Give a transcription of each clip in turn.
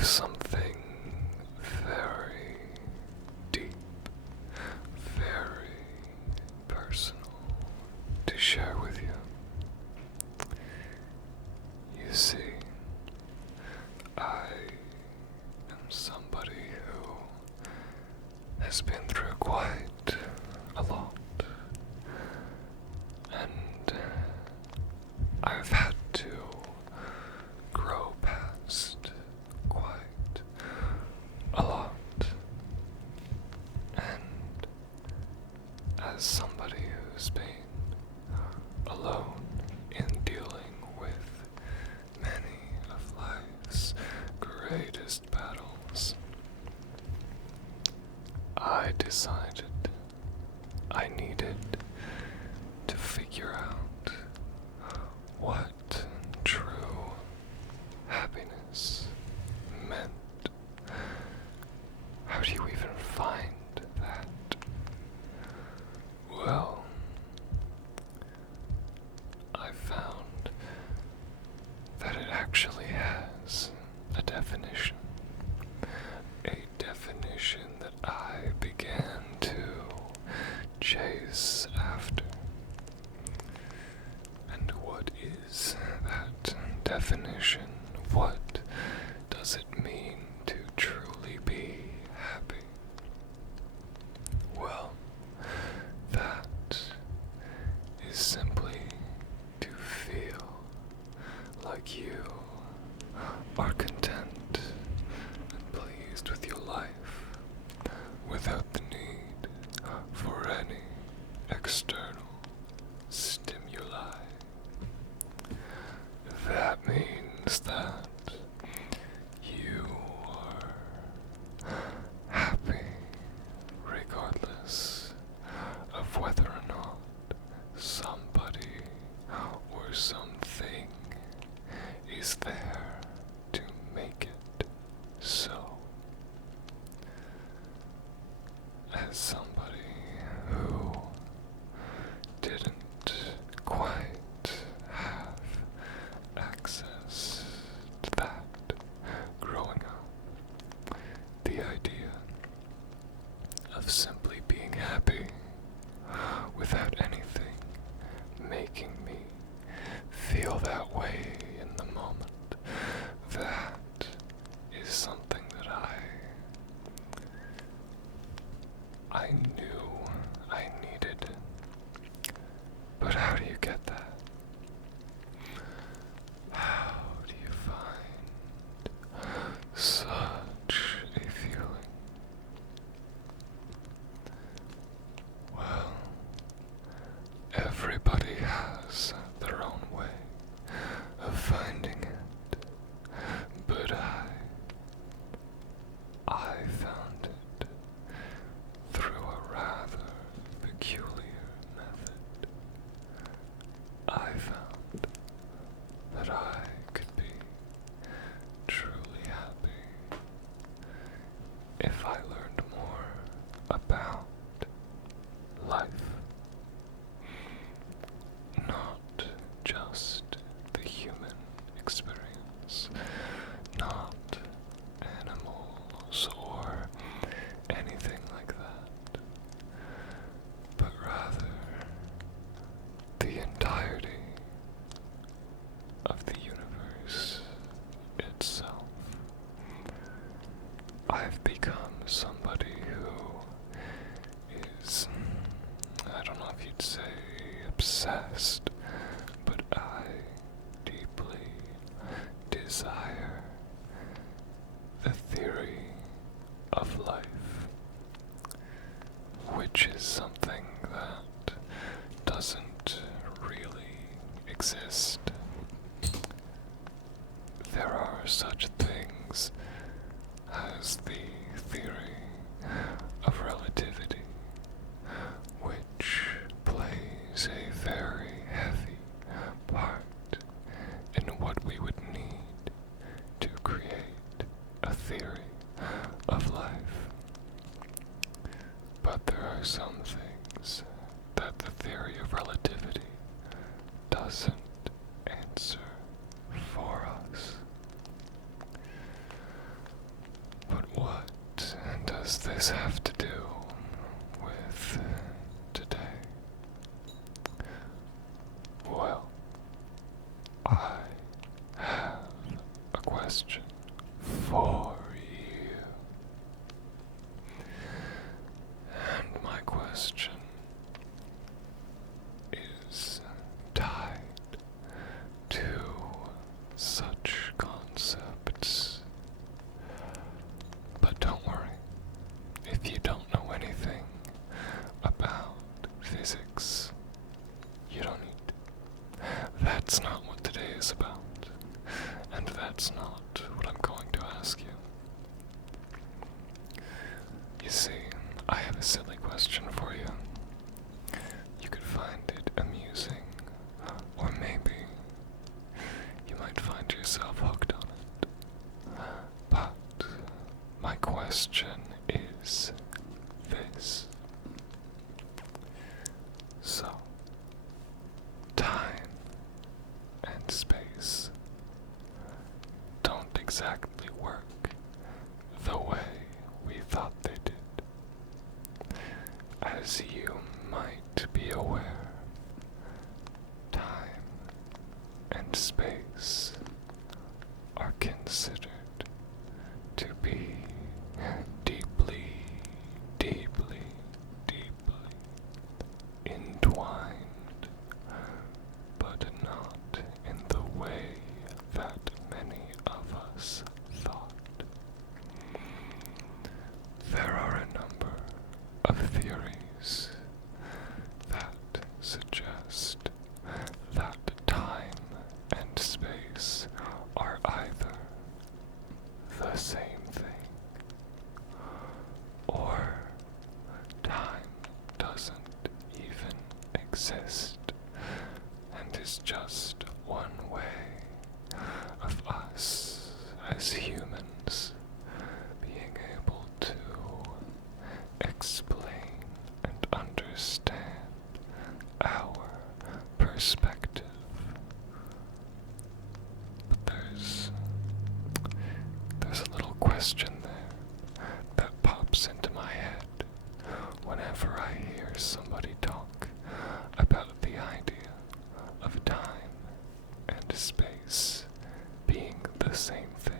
have something very deep, very personal to share with you. You see, I am somebody who has been through quite a lot, and I've had to grow past quite a lot. And as somebody who's been alone in dealing with many of life's greatest battles, I decided I needed to figure out what true happiness meant. How do you even find that? Well, I found that it actually has a definition. A definition that I began to chase after. And what is that definition? What does it mean to truly be happy? Well, that is simply to feel like you are content and pleased with your life without the need for any external stimuli. That means that you are happy regardless of whether or not somebody or something is there to make it so. As somebody who didn't quite have access to that growing up, the idea of simply being happy without anything making me feel that way in the moment, that is something that I knew I needed. But how do you get that? How do you find such a feeling? Well, everybody has their own way of finding it, but I found it through a rather peculiar method. I found that I could be truly happy if I learned more about life. Not just the human experience, not animals or anything like that, but rather the entirety of the universe itself. I've become somebody who is, I don't know if you'd say obsessed, but I deeply desire the theory of life, which is something that doesn't really exist. There are such things as the theory of relativity, which plays a very heavy part in what we would need to create a theory of life. But there are some things that the theory of relativity doesn't answer for us. this have to do with today? Well, I have a question for you. And my question is tied to such concepts. But don't worry, if you don't know anything about physics, you don't need to. That's not what today is about, and that's not what I'm going to ask you. You see, I have a silly question for you. You could find it amusing, or maybe you might find yourself hooked on it. But my question is this. So, time and space don't exactly work the way we thought they did. As you might be aware, time and space are considered to be deeply, deeply, deeply entwined, but not in the way that many of us thought. There are a number of theories that suggest that time and space are either the same thing, or time doesn't even exist and is just one way of us as humans being able to explain and understand our perspective. But there's a little question there that pops into my head whenever I hear somebody talk about the idea of time and space being the same thing.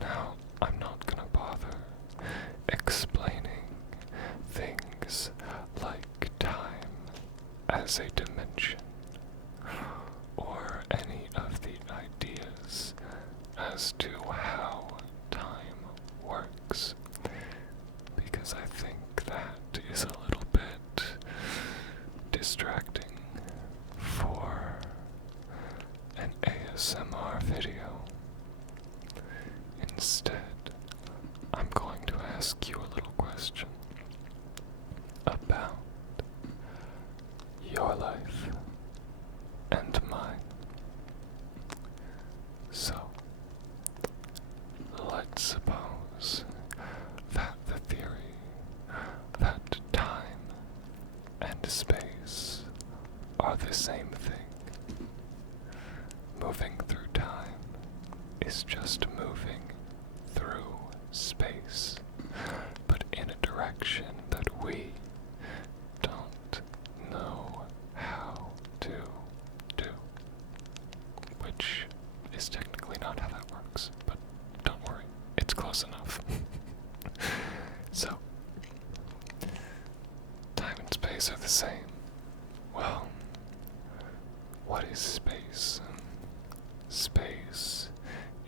Now, I'm not gonna bother explaining things like time as a dimension, or any of the ideas as to how time works, because I think that is a little bit distracting for an ASMR video. Instead, I'm going to ask you a little question about your life and mine. So, let's suppose that the theory that time and space are the same thing. Moving through time is just moving through space, but in a direction that we don't know how to do, which is technically not how that works, but don't worry, it's close enough. So, time and space are the same. Well, what is space? Space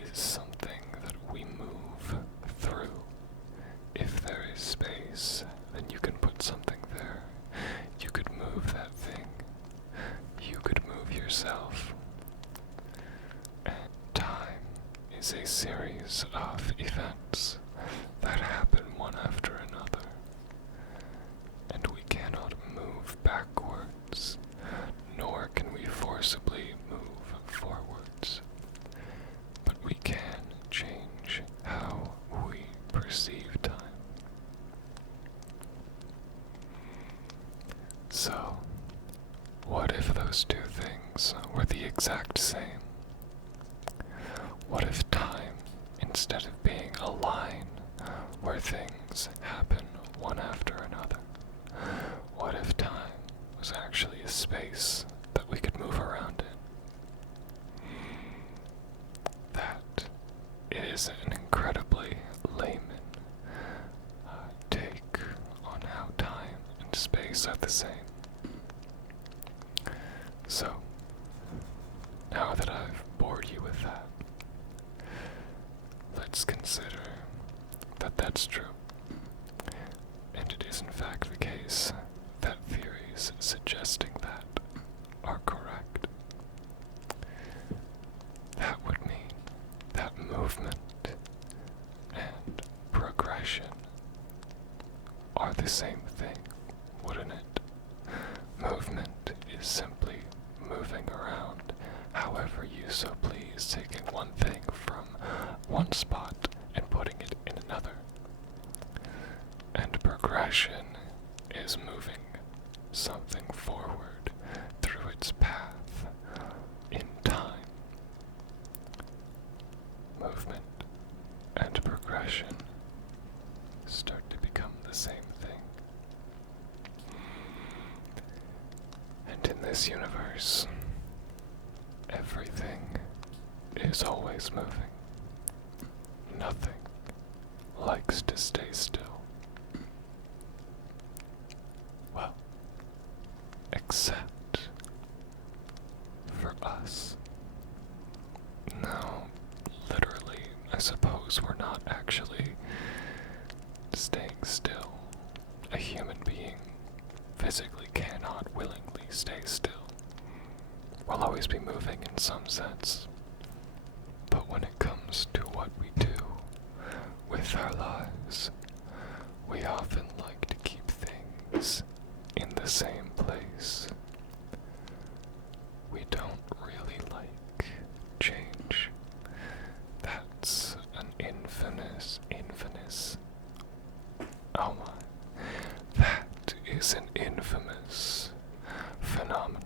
is something that we move through. If there is space, then you can put something there. You could move that thing. You could move yourself. And time is a series of events that happen one after another. And we cannot move backwards, nor can we forcibly move forwards. But we can change how we perceive time. So, what if those two things were the exact same? What if time, instead of being a line where things happen one after another? What if time was actually a space that we could move around in? That is an incredibly layman take on how time and space are the same. So, now that I've bored you with that, let's consider that that's true. And it is in fact the case that theories suggesting that are correct. That would mean that movement and progression are the same thing, wouldn't it? Movement is simply moving around however you so please, taking one thing from one spot and putting it in another. And progression is moving something forward through its path in time. Movement and progression start to become the same thing. And in this universe, everything is always moving. Nothing likes to stay still. Well, except for us. No, literally, I suppose we're not actually staying still. A human being physically cannot willingly stay still. We'll always be moving in some sense. But when it comes to what we do with our lives, we often like to keep things in the same place. We don't really like change. That's an infamous, oh my, that is an infamous phenomenon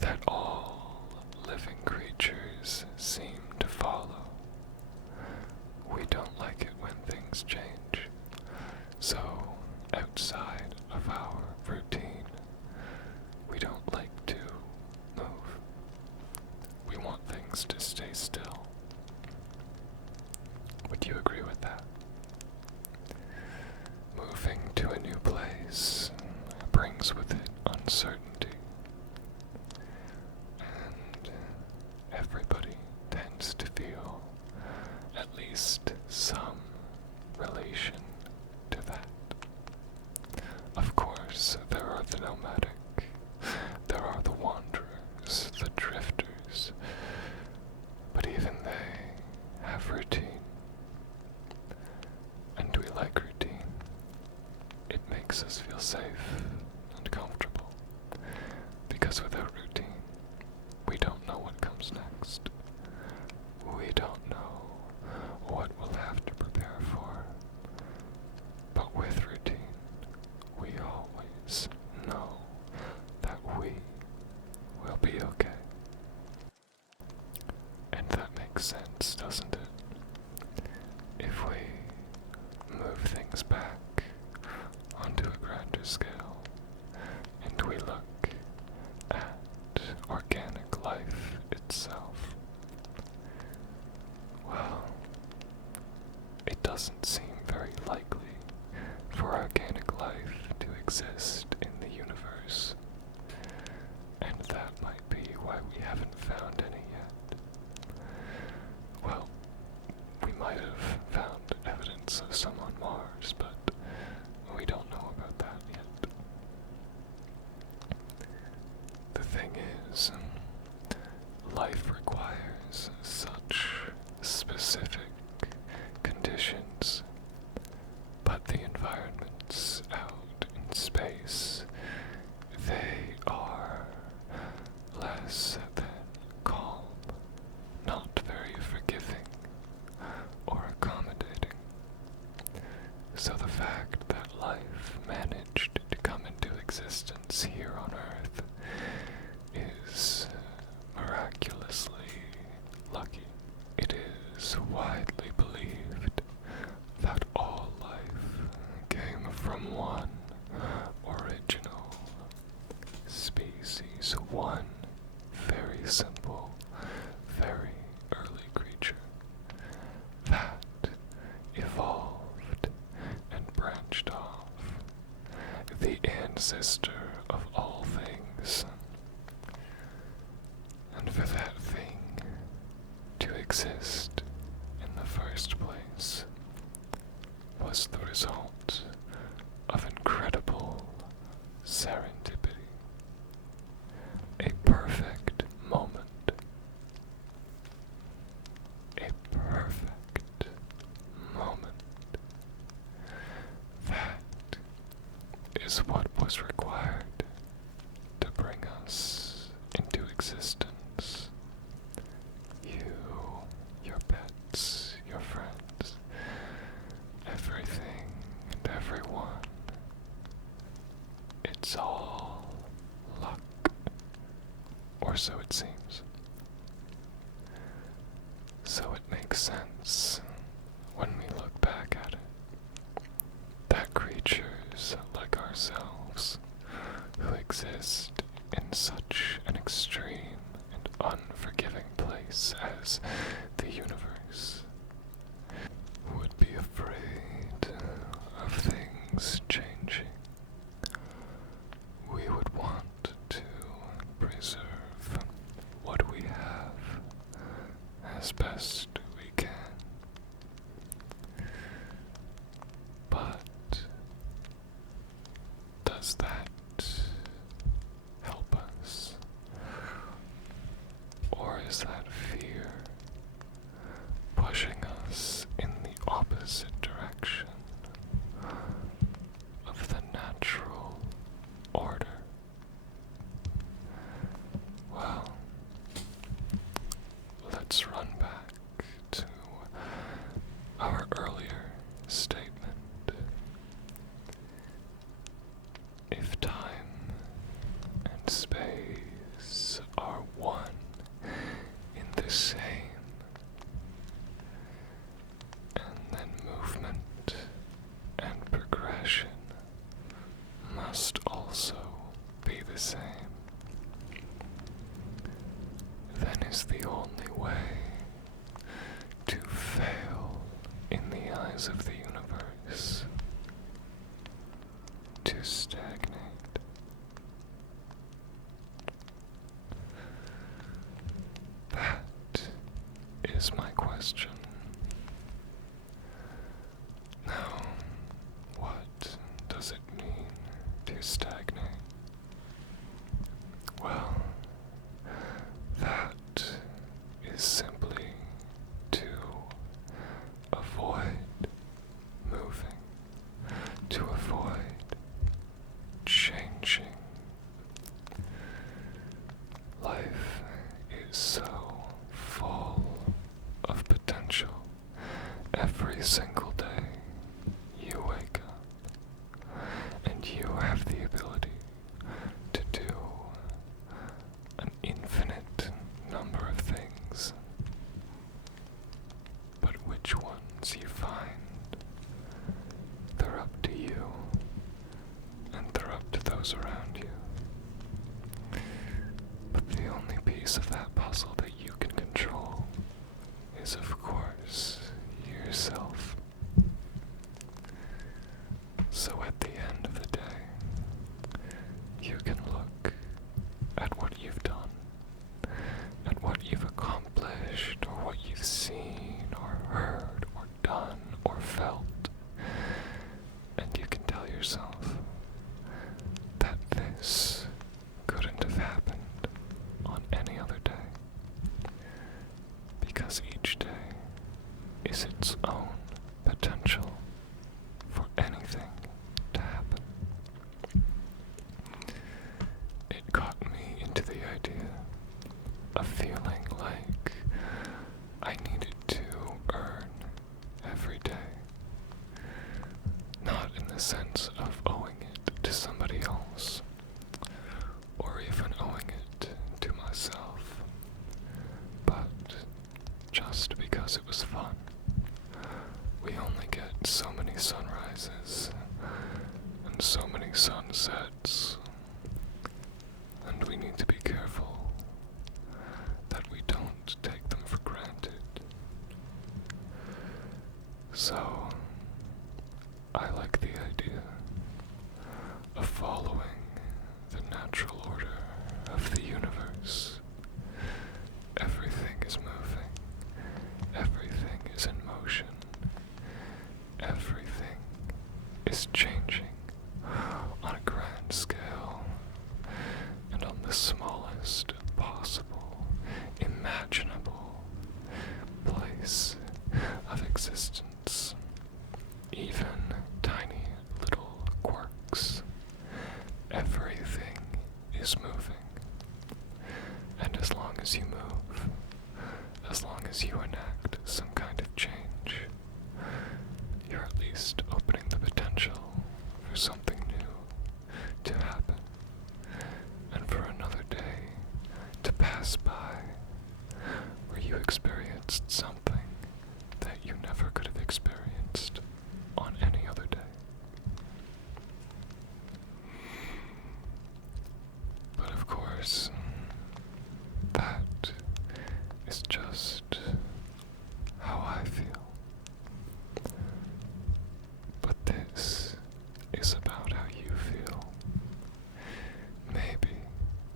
that all living creatures seem to follow. We don't like it when things change. So, outside of our routine, we don't like to move. We want things to stay still. Would you agree with that? Moving to a new place brings with it uncertainty. And everybody tends to feel at least some relation to that. Of course, there are the nomadic, there are the wanderers, the drifters, but even they have routine. And we like routine. It makes us feel safe and comfortable, because without routine, we don't know what comes next. We don't know what we'll have to prepare for. But with routine, we always know that we will be okay. And that makes sense, doesn't it? If we move things back onto a grander scale, and we look at organic life itself, well, it doesn't seem very likely for organic life to exist in the universe. And that might be why we haven't found any yet. Well, we might have found evidence of some on Mars, but we don't know about that yet. The thing is, life requires such specific conditions, but the environments out in space, they are less than calm, not very forgiving or accommodating. So the fact that life managed to come into existence here on Earth is miraculously lucky. It is widely believed that all one very simple, very early creature that evolved and branched off, the ancestor of all things. And for that thing to exist in the first place was the result of incredible serendipity, a perfect moment, a perfect moment. That is what was required to bring us into existence. You, your pets, your friends, everything and everyone. It's all luck, or so it seems. So it makes sense when we look back at it, that creatures like ourselves, who exist in such an extreme and unforgiving place as the universe, would be afraid of things changing. We would want to preserve what we have as best we can. But does that help us? Or is that fear pushing us in the opposite direction of the natural order? Well, let's run back to our earlier statement. If time and space are one in the same, and then movement and progression must also be the same, then is the only way to fail in the eyes of the universe to stagnate. That is my question. Now, what does it mean to stagnate? Well, that is simply to avoid moving, to avoid changing. Life is so full of potential. Every single day you wake up and you have the ability to do an infinite number of things. But which ones you find, they're up to you, and they're up to those around you. But the only piece of that puzzle that you can control is, of course, yourself. So at the end of the day, you can look at what you've done, at what you've accomplished, or what you've seen, or heard, or done, or felt, and you can tell yourself that this couldn't have happened on any other day, because each day is its own potential for anything to happen. It got me into the idea of feeling like I needed to earn every day, not in the sense of owing it to somebody else, or even owing it to myself, but just because it was fun. We only get so many sunrises and so many sunsets, and we need to be careful that we don't take them for granted. So, I like the idea of following the natural order of the universe. Everything is moving. Everything is in motion. Everything is changing on a grand scale and on the smallest possible, imaginable place of existence. Even tiny little quirks. Everything is moving. And as long as you move, as long as you enact some kind of change, you're at least opening the potential for something new to happen, and for another day to pass by where you experienced something that you never could have experienced on any other day. But of course, that is just how I feel. But this is about how you feel. Maybe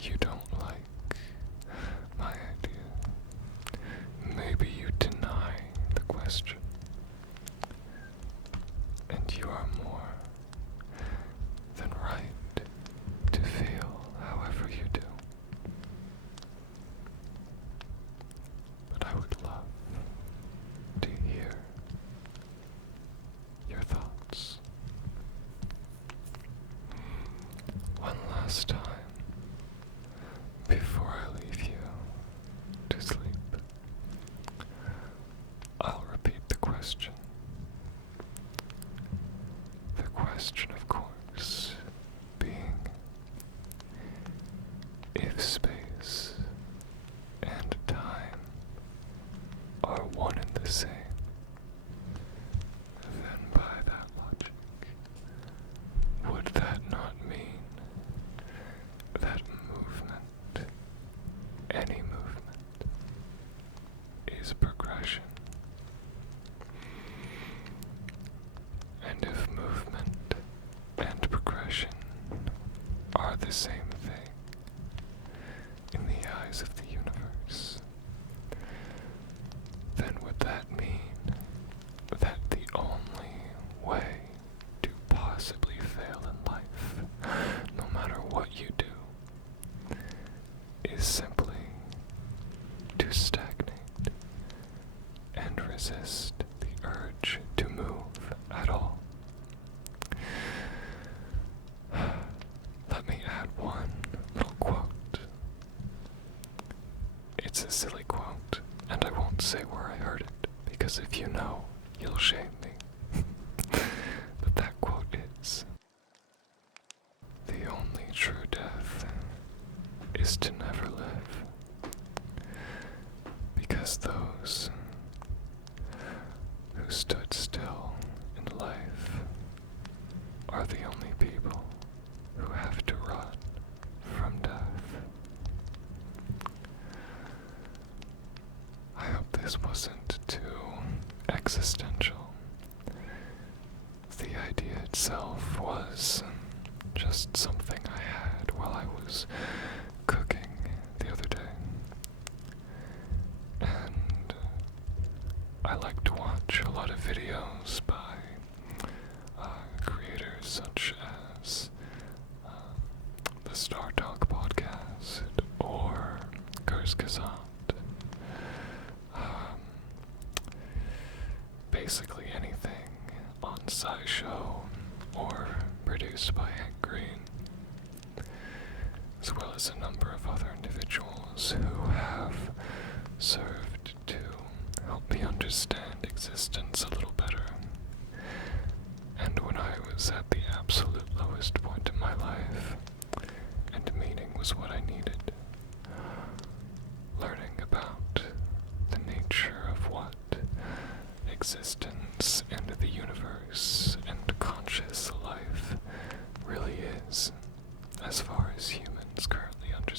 you don't like my idea. Maybe you deny the question. And you are more than right to feel however you do. But I would love to hear your thoughts. One last time before I leave you to sleep, I'll repeat the question. The question, of course, being if space and time are one and the same, then by that logic, would that not mean that movement, any movement, is progression? And if movement and progression are the same thing in the eyes of the universe, then would that mean that the only way to possibly fail in life, no matter what you do, is simply to stagnate and resist the urge to move at all? Let me add one little quote. It's a silly quote, and I won't say where I heard it, because if you know, you'll shame me. But that quote is, "The only true death is to never live, because those who stood still in life are the only people who have to run from death." I hope this wasn't too existential. The idea itself was just something I had while I was cooking the other day. And I like to watch a lot of videos by creators such as the Star Talk podcast or Kazant. Basically anything on SciShow or produced by Hank Green, as well as a number of other individuals who have served to help me understand existence a little better. And when I was at the absolute lowest point in my life, and meaning was what I needed, learning about the nature of what existence and the universe and conscious life really is, as far as humans currently understand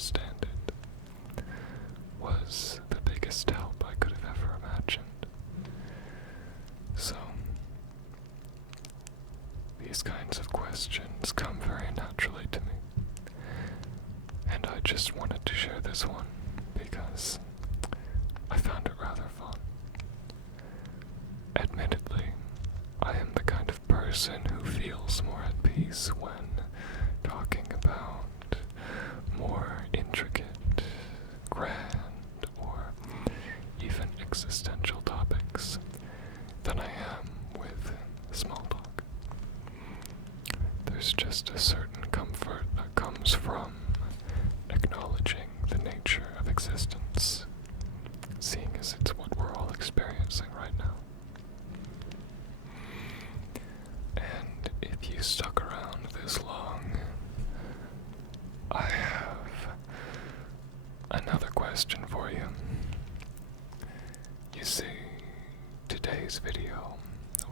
today's video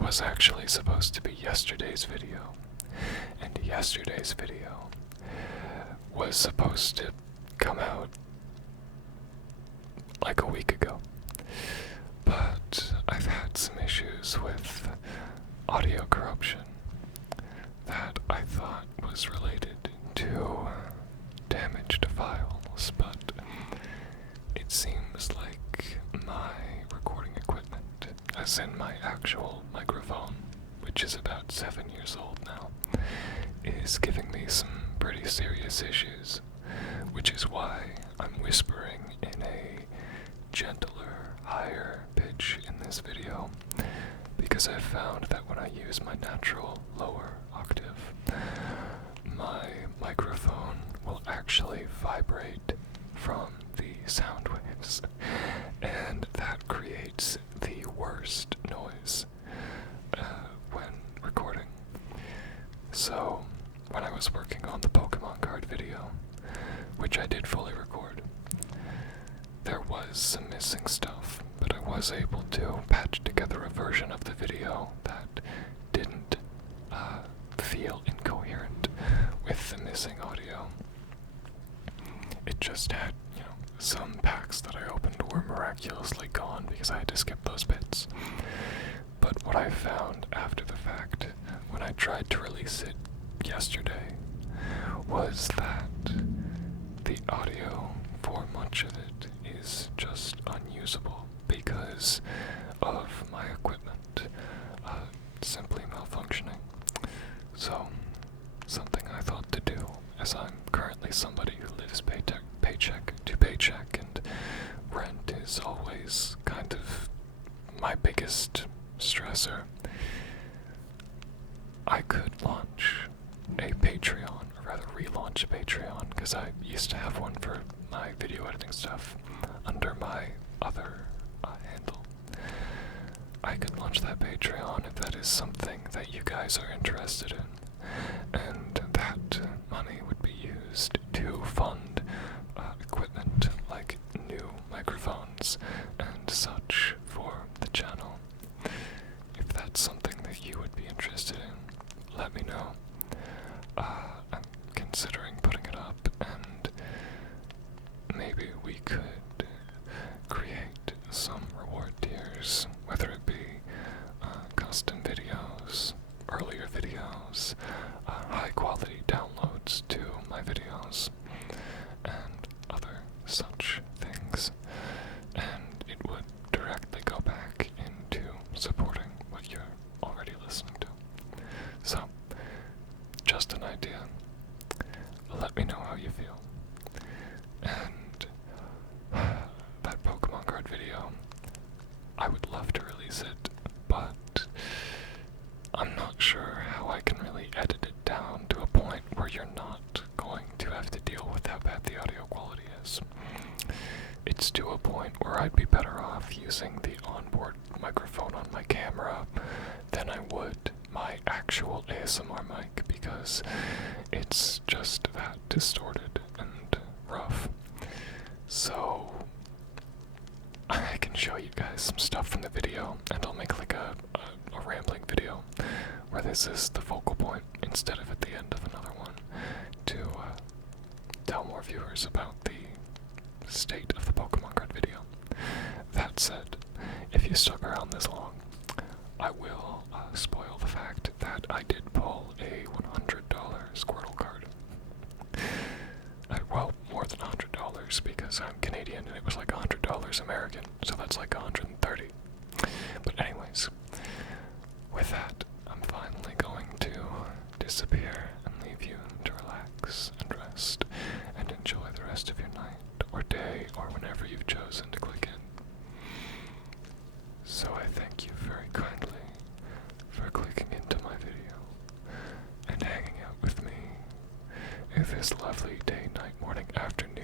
was actually supposed to be yesterday's video, and yesterday's video was supposed to come out like a week ago. But I've had some issues with audio corruption that I thought was related to damaged files, but it seems like my recording equipment, as in my actual microphone, which is about 7 years old now, is giving me some pretty serious issues, which is why I'm whispering in a gentler, higher pitch in this video, because I've found that when I use my natural lower octave, my microphone will actually vibrate from the sound waves, and that creates the worst noise when recording. So, when I was working on the Pokemon card video, which I did fully record, there was some missing stuff, but I was able to patch together a version of the video that didn't feel incoherent with the missing audio. It just had, some packs that I opened were miraculously gone because I had to skip those bits. But what I found after the fact, when I tried to release it yesterday, was that the audio for much of it is just unusable because of my equipment simply malfunctioning. So, something I thought to do, as I'm currently somebody who lives paycheck to paycheck, and rent is always kind of my biggest stressor, I could launch a Patreon, or rather relaunch a Patreon, because I used to have one for my video editing stuff under my other handle. I could launch that Patreon if that is something that you guys are interested in, and that money would be used to fund equipment like new microphones and such for the channel. If that's something that you would be interested in, let me know. I'm considering putting it up, and maybe we could create some reward tiers, whether it be custom videos, earlier videos, high quality downloads to my videos, and other such things, and it would directly go back into supporting what you're already listening to. So, just an idea. Let me know how you feel. And that Pokemon card video, I would love to release it, but I'm not sure how I can really edit it down to a point where you're not going to have to deal with how bad the audio quality is. It's to a point where I'd be better off using the onboard microphone on my camera than I would my actual ASMR mic, because it's just that distorted and rough. So I can show you guys some stuff from the video, and I'll make like a rambling video where this is the focal point instead of at the end of another one, to tell more viewers about the state of the Pokemon card video. That said, if you stuck around this long, I will spoil the fact that I did pull a $100 Squirtle card. Well, more than $100 because I'm Canadian and it was like $100 American, so that's like $130. But anyways, with that, I'm finally going to disappear and leave you to relax and rest and enjoy the rest of your night or day or whenever you've chosen to click in. So I thank you very kindly for clicking into my video and hanging out with me this lovely day, night, morning, afternoon,